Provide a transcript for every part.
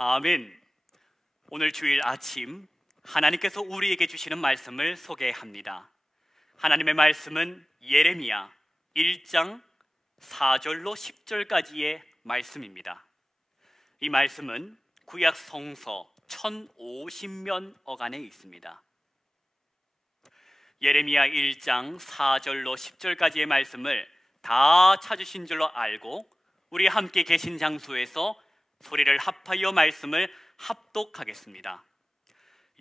아멘. 오늘 주일 아침 하나님께서 우리에게 주시는 말씀을 소개합니다. 하나님의 말씀은 예레미야 1장 4절로 10절까지의 말씀입니다. 이 말씀은 구약 성서 1050면 어간에 있습니다. 예레미야 1장 4절로 10절까지의 말씀을 다 찾으신 줄로 알고 우리 함께 계신 장소에서 소리를 합하여 말씀을 합독하겠습니다.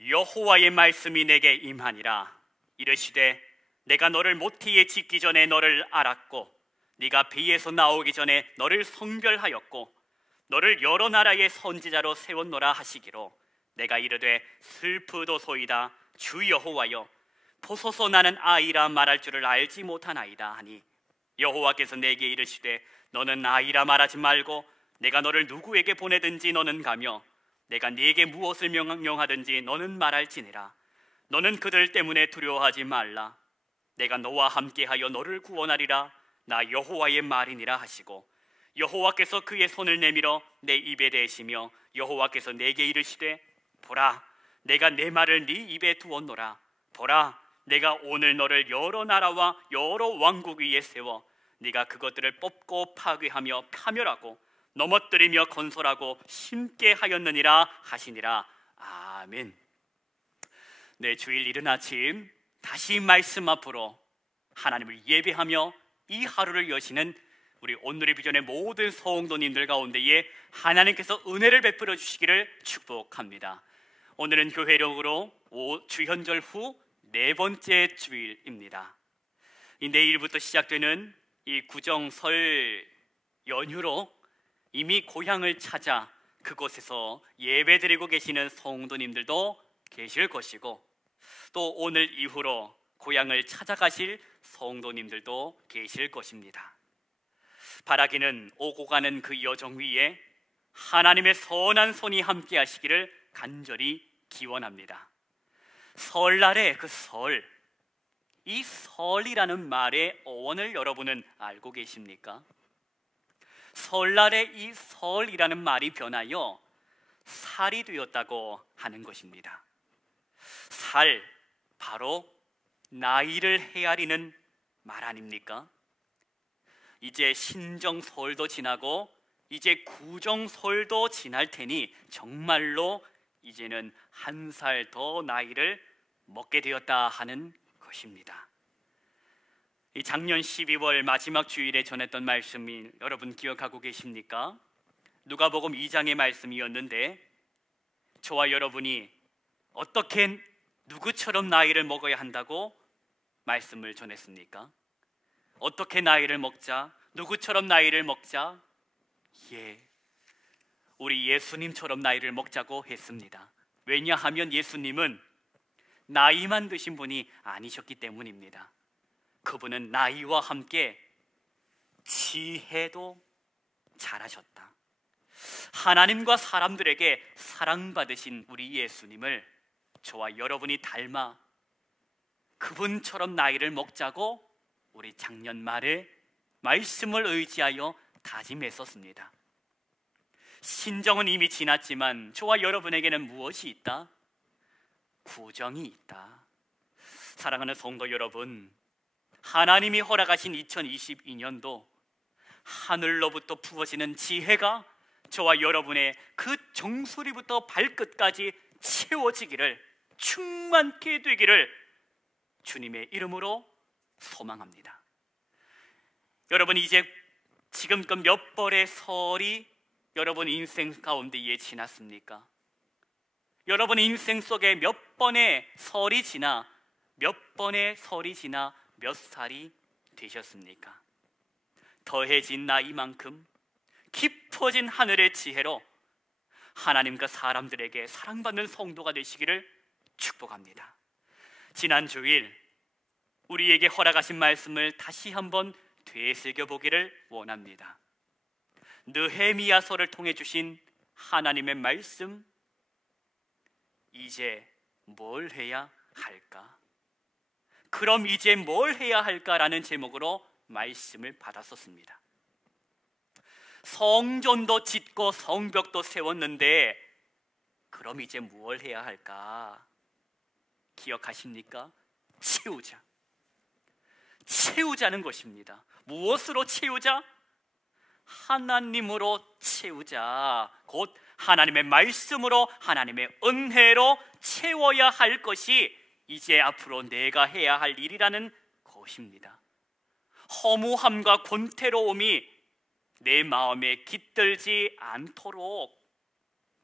여호와의 말씀이 내게 임하니라. 이르시되 내가 너를 모태에 짓기 전에 너를 알았고 네가 배에서 나오기 전에 너를 성별하였고 너를 여러 나라의 선지자로 세웠노라 하시기로 내가 이르되 슬프도소이다. 주 여호와여 보소서 나는 아이라 말할 줄을 알지 못하나이다 하니 여호와께서 내게 이르시되 너는 아이라 말하지 말고 내가 너를 누구에게 보내든지 너는 가며 내가 네게 무엇을 명하든지 너는 말할지니라. 너는 그들 때문에 두려워하지 말라. 내가 너와 함께하여 너를 구원하리라. 나 여호와의 말이니라 하시고 여호와께서 그의 손을 내밀어 내 입에 대시며 여호와께서 내게 이르시되 보라 내가 내 말을 네 입에 두었노라. 보라 내가 오늘 너를 여러 나라와 여러 왕국 위에 세워 네가 그것들을 뽑고 파괴하며 파멸하고 넘어뜨리며 건설하고 심게 하였느니라 하시니라. 아멘. 네, 주일 이른 아침 다시 말씀 앞으로 하나님을 예배하며 이 하루를 여시는 우리 온누리 비전의 모든 성도님들 가운데에 하나님께서 은혜를 베풀어 주시기를 축복합니다. 오늘은 교회력으로 주현절 후 네 번째 주일입니다. 이 내일부터 시작되는 이 구정설 연휴로 이미 고향을 찾아 그곳에서 예배드리고 계시는 성도님들도 계실 것이고 또 오늘 이후로 고향을 찾아가실 성도님들도 계실 것입니다. 바라기는 오고 가는 그 여정 위에 하나님의 선한 손이 함께 하시기를 간절히 기원합니다. 설날의 그 설, 이 설이라는 말의 어원을 여러분은 알고 계십니까? 설날의 이 설이라는 말이 변하여 살이 되었다고 하는 것입니다. 살, 바로 나이를 헤아리는 말 아닙니까? 이제 신정설도 지나고 이제 구정설도 지날 테니 정말로 이제는 한 살 더 나이를 먹게 되었다 하는 것입니다. 이 작년 12월 마지막 주일에 전했던 말씀이 여러분 기억하고 계십니까? 누가복음 2장의 말씀이었는데 저와 여러분이 어떻게 누구처럼 나이를 먹어야 한다고 말씀을 전했습니까? 어떻게 나이를 먹자? 누구처럼 나이를 먹자? 우리 예수님처럼 나이를 먹자고 했습니다. 왜냐하면 예수님은 나이만 드신 분이 아니셨기 때문입니다. 그분은 나이와 함께 지혜도 잘하셨다. 하나님과 사람들에게 사랑받으신 우리 예수님을 저와 여러분이 닮아 그분처럼 나이를 먹자고 우리 작년 말에 말씀을 의지하여 다짐했었습니다. 신정은 이미 지났지만 저와 여러분에게는 무엇이 있다? 구정이 있다. 사랑하는 성도 여러분, 하나님이 허락하신 2022년도 하늘로부터 부어지는 지혜가 저와 여러분의 그 정수리부터 발끝까지 채워지기를, 충만케 되기를 주님의 이름으로 소망합니다. 여러분, 이제 지금껏 몇 벌의 설이 여러분 인생 가운데에 지났습니까? 여러분 인생 속에 몇 번의 설이 지나 몇 살이 되셨습니까? 더해진 나이만큼 깊어진 하늘의 지혜로 하나님과 사람들에게 사랑받는 성도가 되시기를 축복합니다. 지난 주일 우리에게 허락하신 말씀을 다시 한번 되새겨보기를 원합니다. 느헤미야서를 통해 주신 하나님의 말씀, 이제 뭘 해야 할까? 그럼 이제 뭘 해야 할까라는 제목으로 말씀을 받았었습니다. 성전도 짓고 성벽도 세웠는데 그럼 이제 무엇을 해야 할까? 기억하십니까? 채우자. 채우자는 것입니다. 무엇으로 채우자? 하나님으로 채우자. 곧 하나님의 말씀으로, 하나님의 은혜로 채워야 할 것이 이제 앞으로 내가 해야 할 일이라는 것입니다. 허무함과 권태로움이 내 마음에 깃들지 않도록,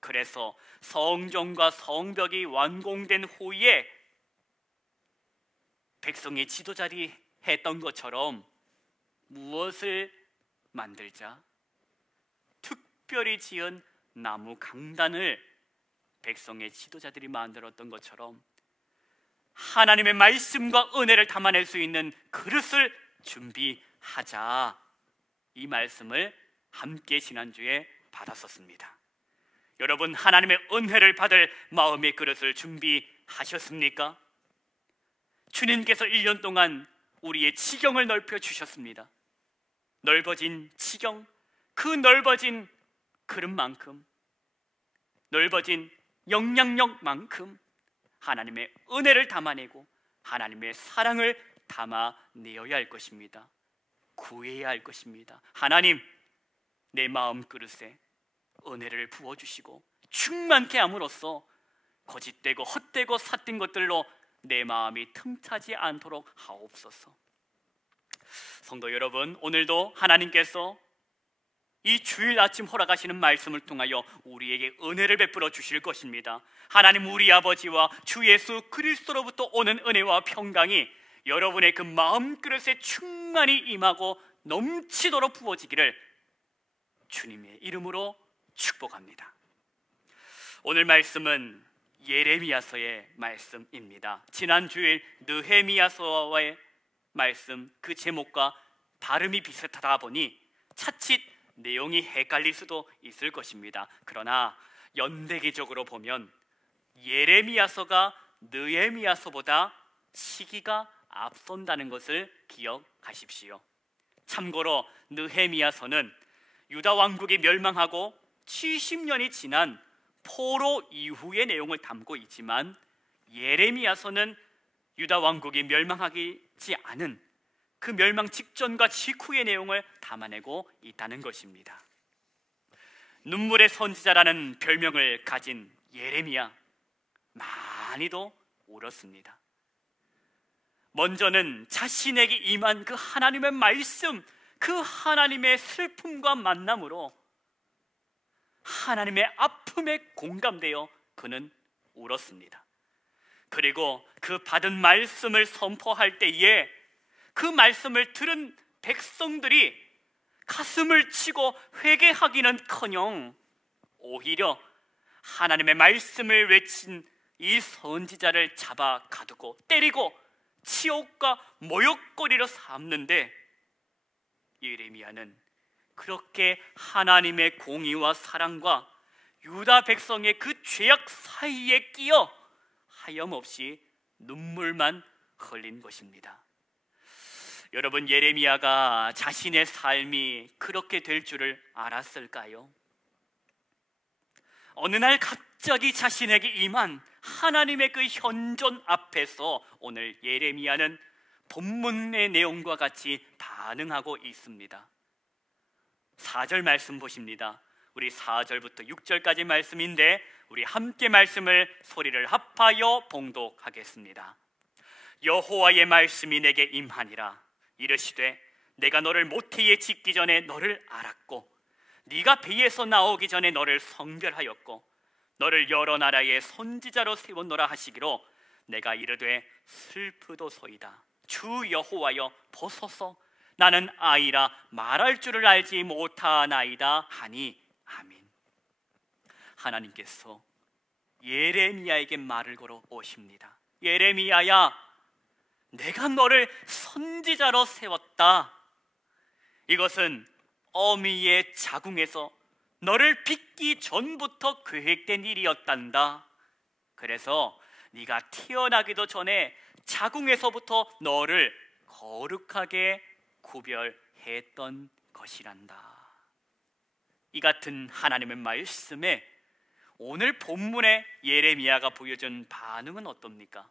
그래서 성전과 성벽이 완공된 후에 백성의 지도자들이 했던 것처럼 무엇을 만들자? 특별히 지은 나무 강단을 백성의 지도자들이 만들었던 것처럼 하나님의 말씀과 은혜를 담아낼 수 있는 그릇을 준비하자. 이 말씀을 함께 지난주에 받았었습니다. 여러분, 하나님의 은혜를 받을 마음의 그릇을 준비하셨습니까? 주님께서 1년 동안 우리의 지경을 넓혀 주셨습니다. 넓어진 지경, 그 넓어진 그릇만큼, 넓어진 영향력만큼 하나님의 은혜를 담아내고 하나님의 사랑을 담아내어야 할 것입니다. 구해야 할 것입니다. 하나님, 내 마음 그릇에 은혜를 부어주시고 충만케 함으로써 거짓되고 헛되고 삿된 것들로 내 마음이 틈차지 않도록 하옵소서. 성도 여러분, 오늘도 하나님께서 이 주일 아침 허락하시는 말씀을 통하여 우리에게 은혜를 베풀어 주실 것입니다. 하나님 우리 아버지와 주 예수 그리스도로부터 오는 은혜와 평강이 여러분의 그 마음 그릇에 충만히 임하고 넘치도록 부어지기를 주님의 이름으로 축복합니다. 오늘 말씀은 예레미야서의 말씀입니다. 지난 주일 느헤미야서의 말씀, 그 제목과 발음이 비슷하다 보니 차칫 내용이 헷갈릴 수도 있을 것입니다. 그러나 연대기적으로 보면 예레미야서가 느헤미야서보다 시기가 앞선다는 것을 기억하십시오. 참고로 느헤미야서는 유다 왕국이 멸망하고 70년이 지난 포로 이후의 내용을 담고 있지만 예레미야서는 유다 왕국이 멸망하지 않은 그 멸망 직전과 직후의 내용을 담아내고 있다는 것입니다. 눈물의 선지자라는 별명을 가진 예레미야, 많이도 울었습니다. 먼저는 자신에게 임한 그 하나님의 말씀, 그 하나님의 슬픔과 만남으로 하나님의 아픔에 공감되어 그는 울었습니다. 그리고 그 받은 말씀을 선포할 때에 그 말씀을 들은 백성들이 가슴을 치고 회개하기는커녕 오히려 하나님의 말씀을 외친 이 선지자를 잡아 가두고 때리고 치욕과 모욕거리로 삼는데 예레미야는 그렇게 하나님의 공의와 사랑과 유다 백성의 그 죄악 사이에 끼어 하염없이 눈물만 흘린 것입니다. 여러분, 예레미야가 자신의 삶이 그렇게 될 줄을 알았을까요? 어느 날 갑자기 자신에게 임한 하나님의 그 현존 앞에서 오늘 예레미야는 본문의 내용과 같이 반응하고 있습니다. 4절 말씀 보십니다. 우리 4절부터 6절까지 말씀인데 우리 함께 말씀을 소리를 합하여 봉독하겠습니다. 여호와의 말씀이 내게 임하니라. 이르시되 내가 너를 모태에 짓기 전에 너를 알았고 네가 배에서 나오기 전에 너를 성별하였고 너를 여러 나라의 선지자로 세웠노라 하시기로 내가 이르되 슬프도소이다. 주 여호와여 보소서 나는 아이라 말할 줄을 알지 못하나이다 하니 아멘. 하나님께서 예레미야에게 말을 걸어 오십니다. 예레미야야, 내가 너를 선지자로 세웠다. 이것은 어미의 자궁에서 너를 빚기 전부터 계획된 일이었단다. 그래서 네가 태어나기도 전에 자궁에서부터 너를 거룩하게 구별했던 것이란다. 이 같은 하나님의 말씀에 오늘 본문의 예레미야가 보여준 반응은 어떻습니까?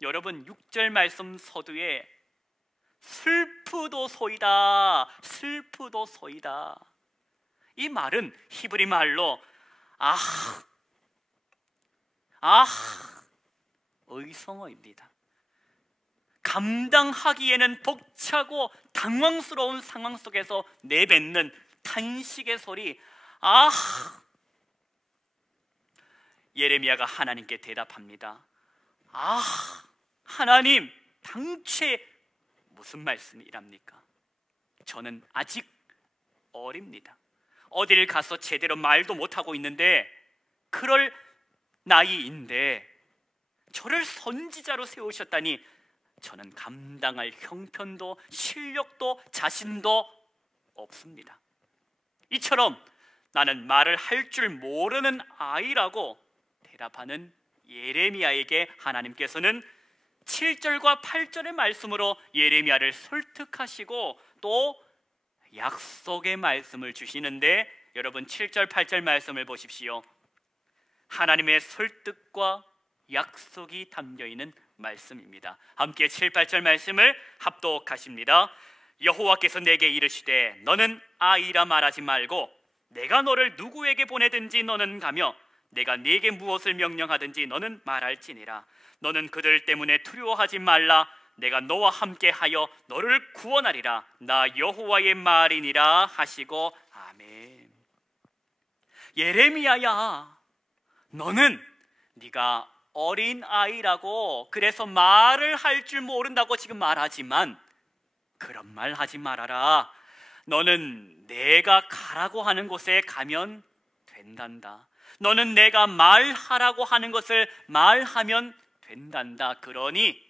여러분, 6절 말씀 서두에 슬프도소이다, 슬프도소이다, 이 말은 히브리 말로 의성어입니다. 감당하기에는 벅차고 당황스러운 상황 속에서 내뱉는 탄식의 소리, 예레미야가 하나님께 대답합니다. 하나님, 당최 무슨 말씀이랍니까? 저는 아직 어립니다. 어딜 가서 제대로 말도 못하고 있는데, 그럴 나이인데 저를 선지자로 세우셨다니 저는 감당할 형편도 실력도 자신도 없습니다. 이처럼 나는 말을 할 줄 모르는 아이라고 대답하는 예레미야에게 하나님께서는 7절과 8절의 말씀으로 예레미야를 설득하시고 또 약속의 말씀을 주시는데, 여러분 7절 8절 말씀을 보십시오. 하나님의 설득과 약속이 담겨있는 말씀입니다. 함께 7, 8절 말씀을 합독하십니다. 여호와께서 내게 이르시되 너는 아이라 말하지 말고 내가 너를 누구에게 보내든지 너는 가며 내가 네게 무엇을 명령하든지 너는 말할지니라. 너는 그들 때문에 두려워하지 말라. 내가 너와 함께하여 너를 구원하리라. 나 여호와의 말이니라 하시고 아멘. 예레미야야, 너는 네가 어린 아이라고 그래서 말을 할 줄 모른다고 지금 말하지만 그런 말 하지 말아라. 너는 내가 가라고 하는 곳에 가면 된단다. 너는 내가 말하라고 하는 것을 말하면 된단다. 그러니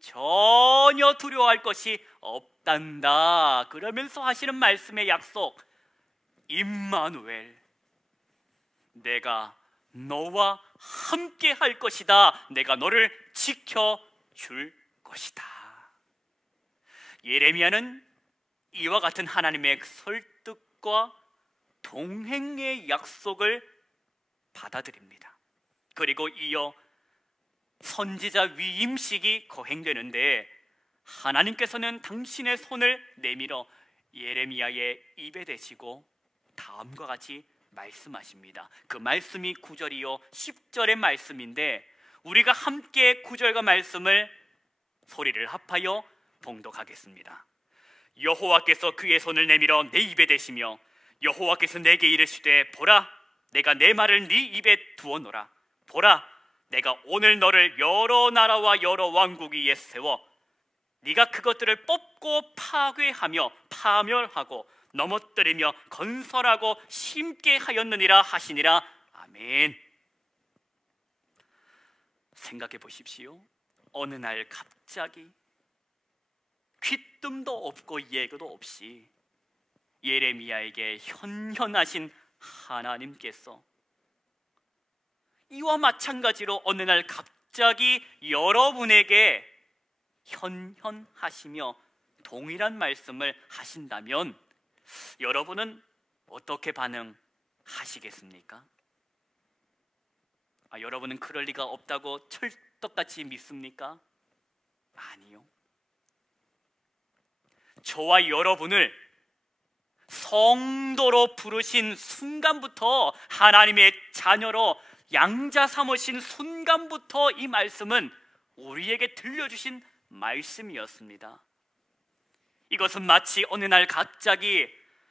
전혀 두려워할 것이 없단다. 그러면서 하시는 말씀의 약속, 임마누엘, 내가 너와 함께 할 것이다. 내가 너를 지켜줄 것이다. 예레미야는 이와 같은 하나님의 설득과 동행의 약속을 받아들입니다. 그리고 이어 선지자 위임식이 거행되는데, 하나님께서는 당신의 손을 내밀어 예레미야의 입에 대시고 다음과 같이 말씀하십니다. 그 말씀이 9절이요 10절의 말씀인데, 우리가 함께 9절과 말씀을 소리를 합하여 봉독하겠습니다. 여호와께서 그의 손을 내밀어 내 입에 대시며 여호와께서 내게 이르시되 보라, 내가 내 말을 네 입에 두어놓으라. 보라, 내가 오늘 너를 여러 나라와 여러 왕국 위에 세워 네가 그것들을 뽑고 파괴하며 파멸하고 넘어뜨리며 건설하고 심게 하였느니라 하시니라. 아멘. 생각해 보십시오. 어느 날 갑자기 귀뜸도 없고 예고도 없이 예레미야에게 현현하신 하나님께서 이와 마찬가지로 어느 날 갑자기 여러분에게 현현하시며 동일한 말씀을 하신다면 여러분은 어떻게 반응하시겠습니까? 여러분은 그럴 리가 없다고 철떡같이 믿습니까? 아니요. 저와 여러분을 성도로 부르신 순간부터, 하나님의 자녀로 양자 삼으신 순간부터 이 말씀은 우리에게 들려주신 말씀이었습니다. 이것은 마치 어느 날 갑자기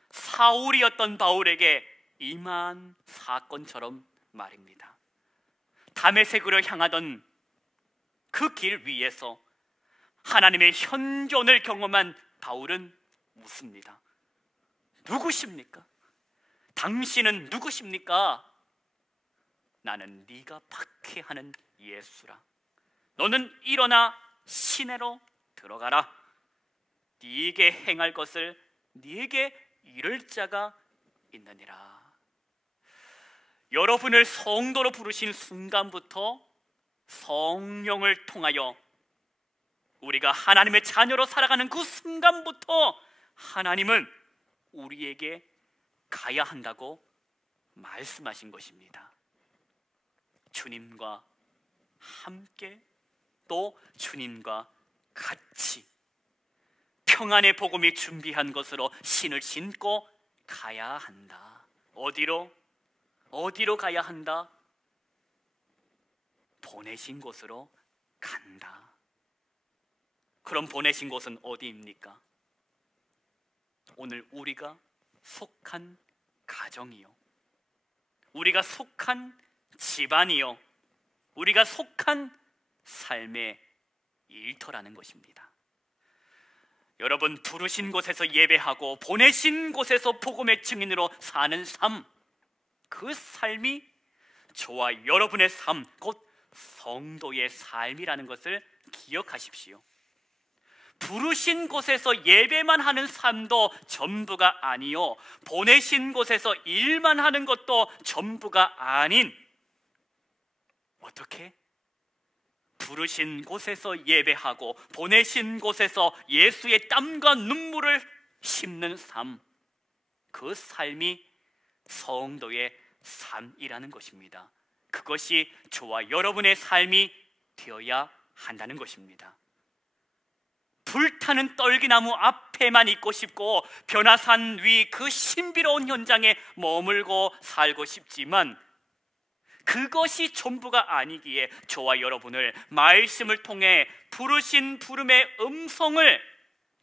사울이었던 바울에게 임한 사건처럼 말입니다. 다메섹으로 향하던 그 길 위에서 하나님의 현존을 경험한 바울은 묻습니다. 누구십니까? 당신은 누구십니까? 나는 네가 박해하는 예수라. 너는 일어나 시내로 들어가라. 네게 행할 것을 네게 이를 자가 있느니라. 여러분을 성도로 부르신 순간부터 성령을 통하여 우리가 하나님의 자녀로 살아가는 그 순간부터 하나님은 우리에게 가야 한다고 말씀하신 것입니다. 주님과 함께, 또 주님과 같이 평안의 복음이 준비한 것으로 신을 신고 가야 한다. 어디로 가야 한다? 보내신 곳으로 간다. 그럼 보내신 곳은 어디입니까? 오늘 우리가 속한 가정이요, 우리가 속한 집안이요, 우리가 속한 삶의 일터라는 것입니다. 여러분, 부르신 곳에서 예배하고 보내신 곳에서 복음의 증인으로 사는 삶, 그 삶이 저와 여러분의 삶, 곧 성도의 삶이라는 것을 기억하십시오. 부르신 곳에서 예배만 하는 삶도 전부가 아니요, 보내신 곳에서 일만 하는 것도 전부가 아닌, 어떻게? 부르신 곳에서 예배하고 보내신 곳에서 예수의 땀과 눈물을 심는 삶, 그 삶이 성도의 삶이라는 것입니다. 그것이 저와 여러분의 삶이 되어야 한다는 것입니다. 불타는 떨기나무 앞에만 있고 싶고 변화산 위 그 신비로운 현장에 머물고 살고 싶지만 그것이 전부가 아니기에 저와 여러분을 말씀을 통해 부르신 부름의 음성을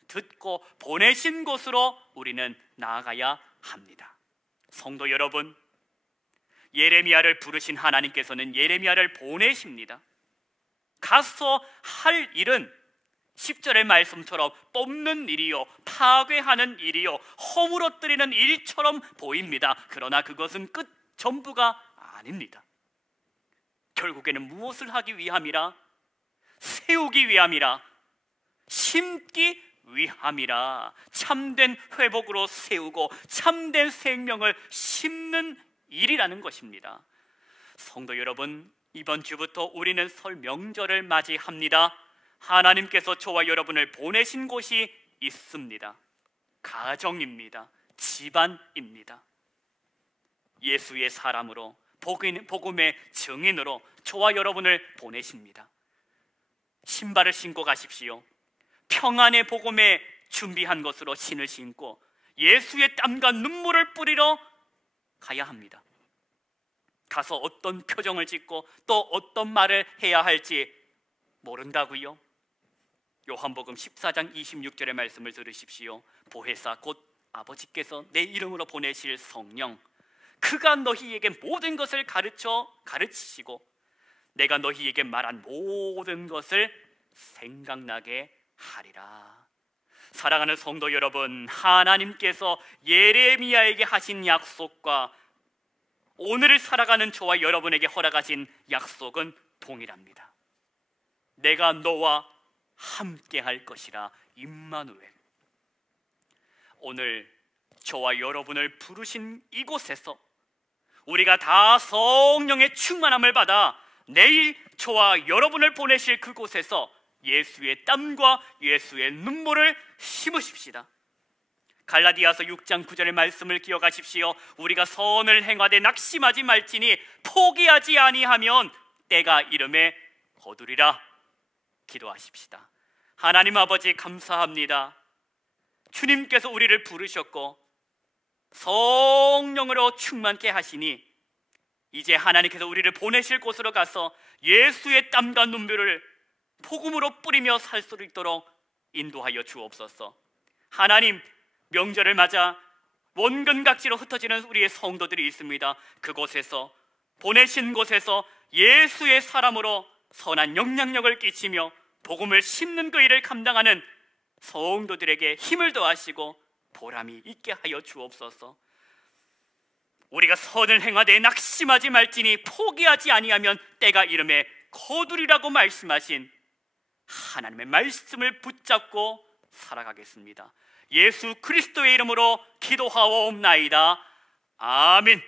듣고 보내신 곳으로 우리는 나아가야 합니다. 성도 여러분, 예레미야를 부르신 하나님께서는 예레미야를 보내십니다. 가서 할 일은 10절의 말씀처럼 뽑는 일이요, 파괴하는 일이요, 허물어뜨리는 일처럼 보입니다. 그러나 그것은 전부가 아닙니다. 결국에는 무엇을 하기 위함이라? 세우기 위함이라, 심기 위함이라. 참된 회복으로 세우고 참된 생명을 심는 일이라는 것입니다. 성도 여러분, 이번 주부터 우리는 설 명절을 맞이합니다. 하나님께서 저와 여러분을 보내신 곳이 있습니다. 가정입니다. 집안입니다. 예수의 사람으로, 복음의 증인으로 저와 여러분을 보내십니다. 신발을 신고 가십시오. 평안의 복음에 준비한 것으로 신을 신고 예수의 땀과 눈물을 뿌리러 가야 합니다. 가서 어떤 표정을 짓고 또 어떤 말을 해야 할지 모른다고요? 요한복음 14장 26절의 말씀을 들으십시오. 보혜사 곧 아버지께서 내 이름으로 보내실 성령, 그가 너희에게 모든 것을 가르치시고 내가 너희에게 말한 모든 것을 생각나게 하리라. 사랑하는 성도 여러분, 하나님께서 예레미야에게 하신 약속과 오늘을 살아가는 저와 여러분에게 허락하신 약속은 동일합니다. 내가 너와 함께 할 것이라. 임마누엘. 오늘 저와 여러분을 부르신 이곳에서 우리가 다 성령의 충만함을 받아 내일 저와 여러분을 보내실 그곳에서 예수의 땀과 예수의 눈물을 심으십시다. 갈라디아서 6장 9절의 말씀을 기억하십시오. 우리가 선을 행하되 낙심하지 말지니 포기하지 아니하면 때가 이름에 거두리라. 기도하십시다. 하나님 아버지, 감사합니다. 주님께서 우리를 부르셨고 성령으로 충만케 하시니 이제 하나님께서 우리를 보내실 곳으로 가서 예수의 땀과 눈물을 복음으로 뿌리며 살 수 있도록 인도하여 주옵소서. 하나님, 명절을 맞아 원근각지로 흩어지는 우리의 성도들이 있습니다. 그곳에서, 보내신 곳에서 예수의 사람으로 선한 영향력을 끼치며 복음을 심는 그 일을 감당하는 성도들에게 힘을 더하시고 보람이 있게 하여 주옵소서. 우리가 선을 행하되 낙심하지 말지니 포기하지 아니하면 때가 이름에 거두리라고 말씀하신 하나님의 말씀을 붙잡고 살아가겠습니다. 예수 그리스도의 이름으로 기도하옵나이다. 아멘.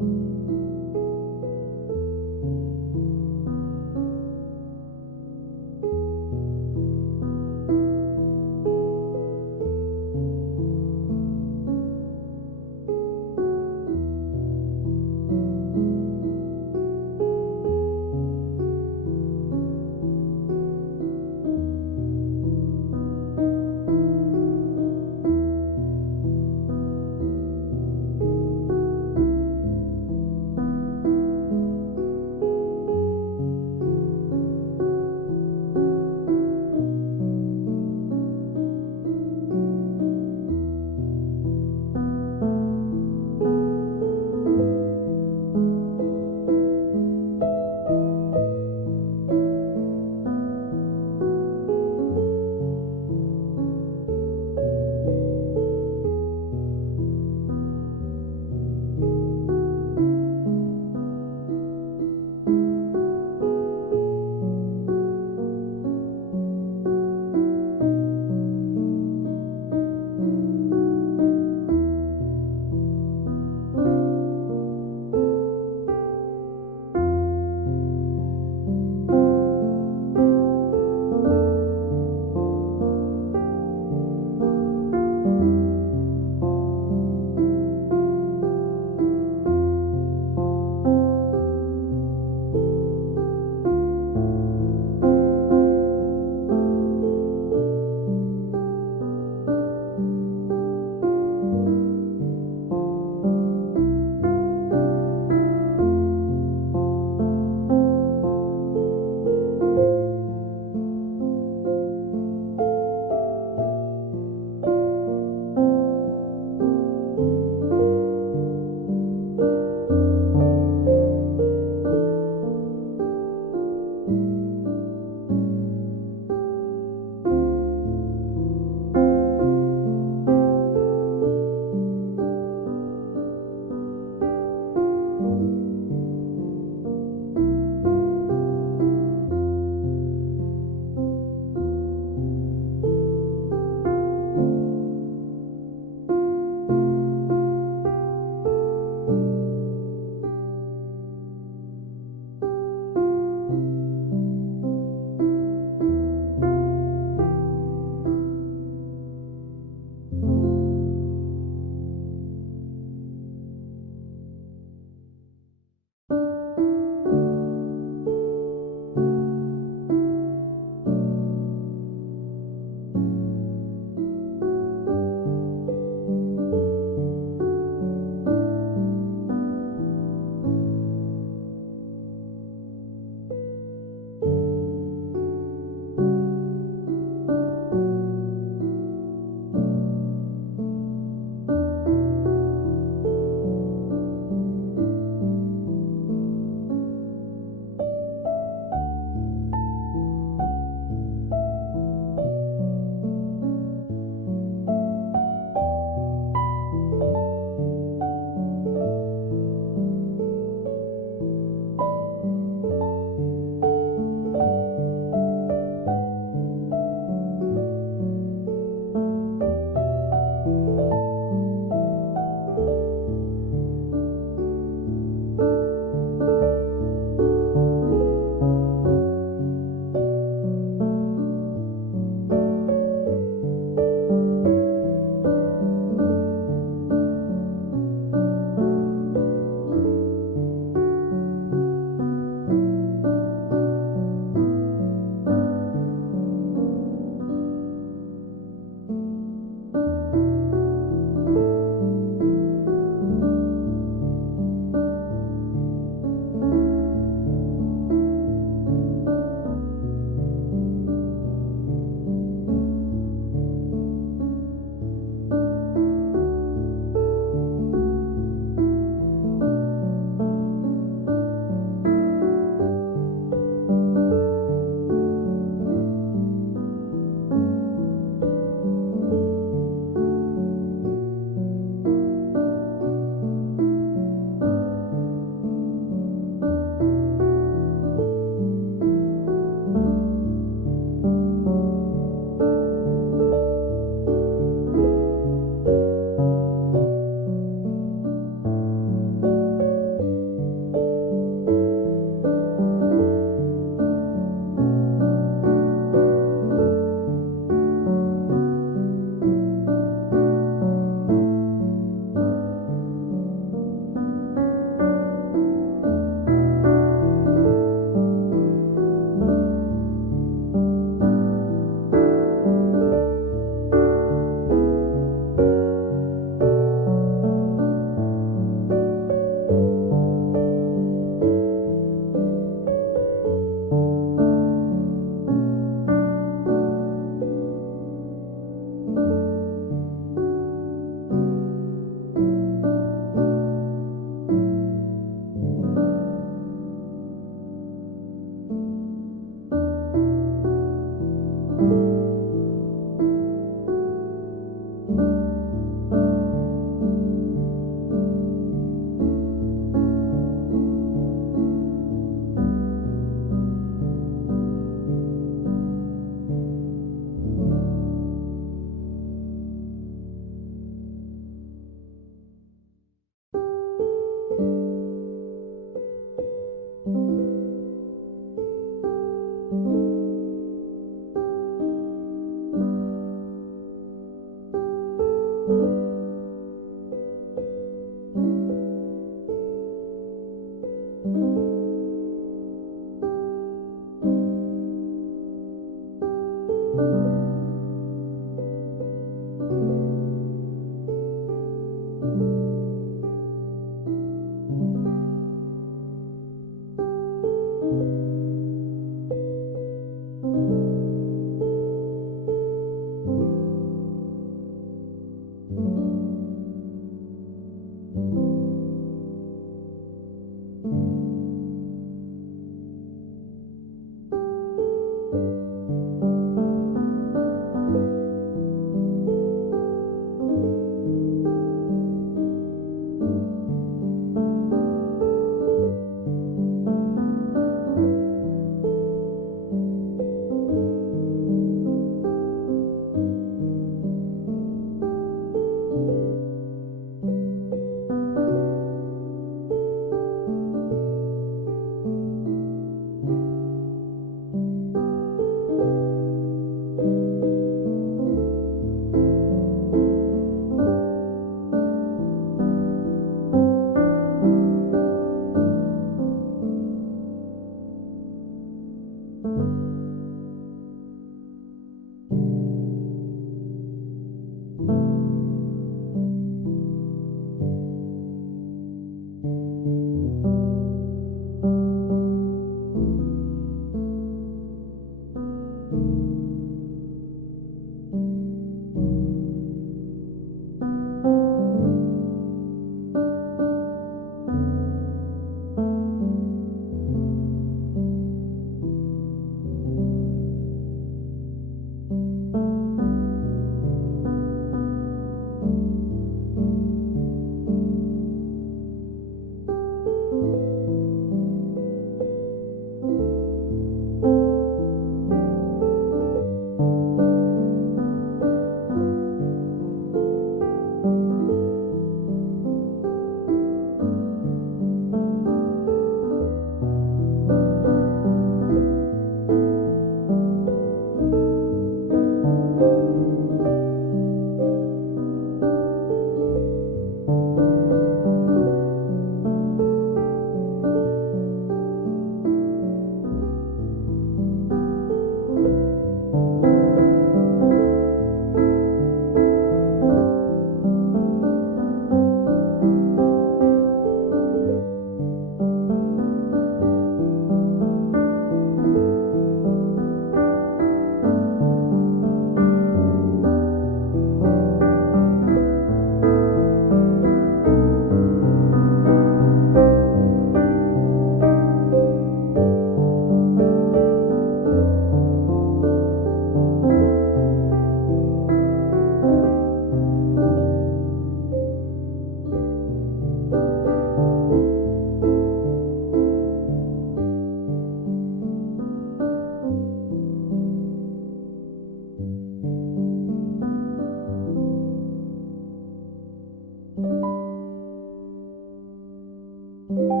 음.